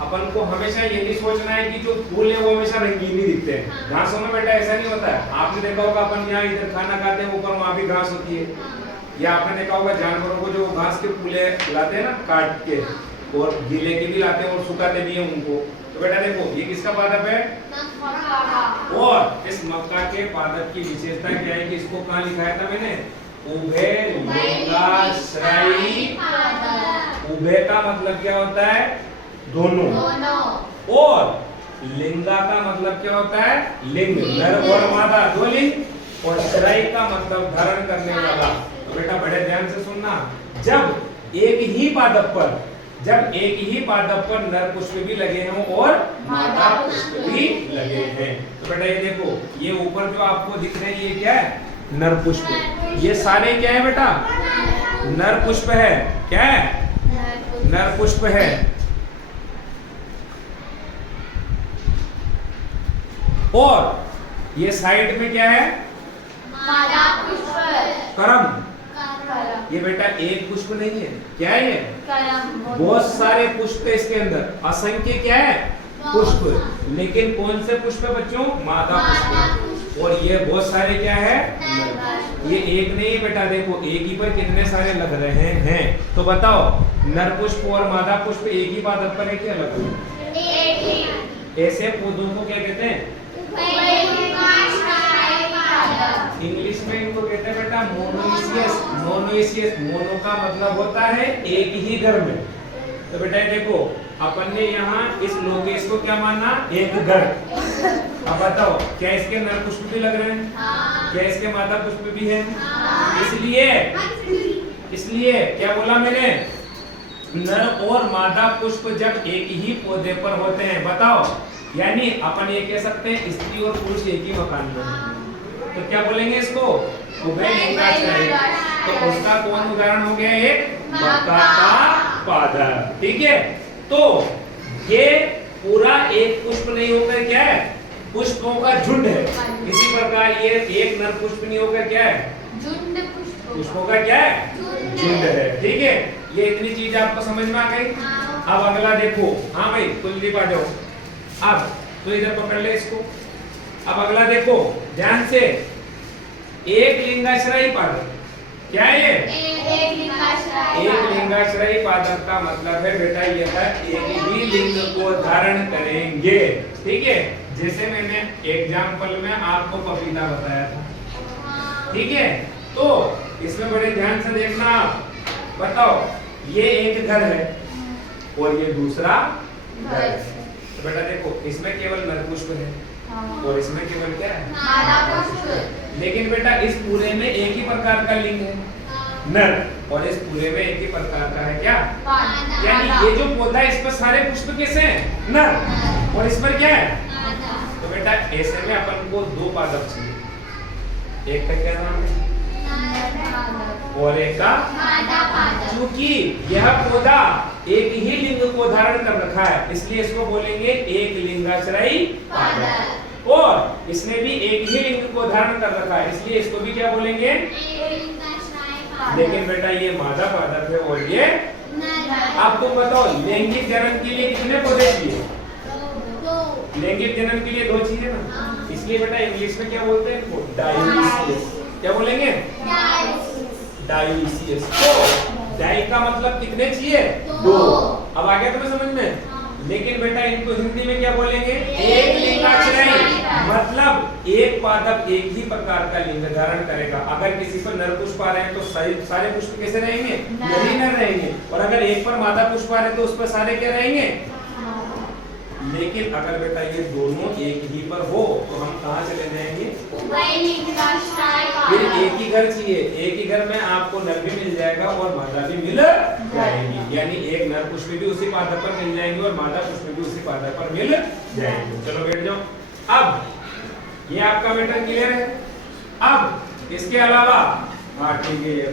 अपन को हमेशा ये नहीं सोचना है कि जो फूल है वो हमेशा रंगीन ही दिखते हैं। घासों में बेटा ऐसा नहीं होता है। आपने देखा होगा अपन यहाँ इधर खाना खाते हैं, ऊपर वहाँ भी घास होती है। या आपने देखा होगा जानवरों को जो घास के फूले लाते हैं ना काट के, और गीले के भी लाते हैं और सुखाते भी हैं उनको। तो बेटा देखो ये किसका पादप है? और इस मक्का के पादप की विशेषता क्या है कि इसको कहाँ लिखाया था मैंने? उभय लिंगाश्रयी पादप। उभय का मतलब क्या होता है? दोनों। और लिंगा का मतलब क्या होता है? लिंग, नर और मादा, दो लिंग। और श्रय का मतलब धारण करने वाला। तो बेटा बड़े ध्यान से सुनना, जब एक ही पादप पर नर पुष्प भी लगे हों और मादा पुष्प भी लगे हैं, तो बेटा ये देखो ये ऊपर जो आपको दिख रहे हैं ये क्या है? नर पुष्प। ये सारे क्या है बेटा? नर पुष्प है। क्या है? नर पुष्प है। और ये साइड में क्या है? मादा पुष्प। करम। ये बेटा एक पुष्प नहीं है, क्या है ये? बहुत सारे पुष्प है इसके अंदर, असंख्य क्या है? पुष्प। लेकिन कौन से पुष्प है बच्चों? मादा पुष्प। और ये बहुत सारे क्या है? ये एक नहीं बेटा, देखो एक ही पर कितने सारे लग रहे हैं। तो बताओ नर पुष्प और मादा पुष्प एक ही पादप पर है क्या अलग? एक ही। ऐसे पौधों को क्या कहते हैं? इंग्लिश में इनको कहते हैं बेटा मोनोइसियस। मोनोइसियस, मोनो का मतलब होता है एक ही घर में। तो बेटा देखो अपन ने यहाँ इस लोकेश को क्या माना? एक घर। अब बताओ क्या इसके नर पुष्प भी लग रहे हैं? क्या इसके मादा पुष्प भी है? इसलिए क्या बोला मैंने? नर और मादा पुष्प जब एक ही पौधे पर होते हैं, बताओ, यानी अपन ये कह सकते हैं स्त्री और पुरुष एक ही मकान में, तो क्या बोलेंगे इसको? उभय लिंगाश्रयी। तो उसका कौन उदाहरण हो गया? एक मक्का का पादप। ठीक है, तो ये पूरा एक पुष्प नहीं होकर क्या है? पुष्पों का झुंड है। इसी प्रकार ये एक नर पुष्प नहीं होकर क्या है? झुंड। पुष्पों का क्या है? झुंड है। ठीक है, ये इतनी चीज आपको समझ में आ गई। अब अगला देखो। हाँ भाई कुलदीप आ जाओ। अब तो इधर पकड़ ले इसको। अब अगला देखो ध्यान से, एक लिंगाश्रयी पादप। क्या है ये? एक लिंगाश्रयी। एक लिंगाश्रयी पादप का मतलब है बेटा यह एक ही लिंग को धारण करेंगे। ठीक है, जैसे मैंने एग्जाम्पल में आपको पपीता बताया था। ठीक है, तो इसमें बड़े ध्यान से देखना। बताओ ये एक घर है और ये दूसरा घर है। तो बेटा देखो इसमें केवल नर पुष्प है और इसमें केवल क्या है? मादा पुष्प। लेकिन बेटा इस पूरे में एक ही प्रकार का लिंग है नर, और इस पूरे में एक ही प्रकार का है क्या? यानी ये जो पौधा है इस पर सारे पुष्प कैसे हैं? नर, और इस पर क्या है? तो बेटा ऐसे में अपन को दो पादप चाहिए, एक का क्या नाम है और एक का मादा पादप। क्योंकि यह पौधा एक ही लिंग को धारण कर रखा है इसलिए इसको बोलेंगे एक लिंगाश्रयी पादप। और इसने भी एक ही लिंग को धारण कर रखा है इसलिए इसको भी क्या बोलेंगे? लेकिन बेटा ये मादा पादप है और ये अब तुम बताओ लैंगिक जनन के लिए कितने पौधे चाहिए? लैंगिक जनन के लिए दो चाहिए ना, इसलिए बेटा इंग्लिश में क्या बोलते हैं इनको? डायोसियस। क्या बोलेंगे? डायोसियस। तो डाई का मतलब कितने चाहिए? दो। अब आ गया तुम्हें समझ में? लेकिन बेटा इनको हिंदी में क्या बोलेंगे? एक लिंगाश्रयी। मतलब एक पादप एक ही प्रकार का लिंग धारण करेगा। अगर किसी पर नर पुष्प आ रहे हैं तो सारे पुष्प कैसे रहेंगे? नर नर रहेंगे। और अगर एक पर मादा पुष्प आ रहे हैं तो उस पर सारे क्या रहेंगे? लेकिन अगर बेटा ये दोनों एक ही पर हो तो हम कहाँ चले जाएंगे? फिर एक ही घर चाहिए। एक ही घर में आपको नर भी मिल जाएगा और मादा भी मिल जाएगी, यानी एक नर पुष्प भी उसी पादप पर मिल जाएंगे और मादा पुष्प भी उसी पादप पर मिल जाएंगे। चलो बैठ जाओ। अब ये आपका मैटर क्लियर है। अब इसके अलावा हाँ ठीक है।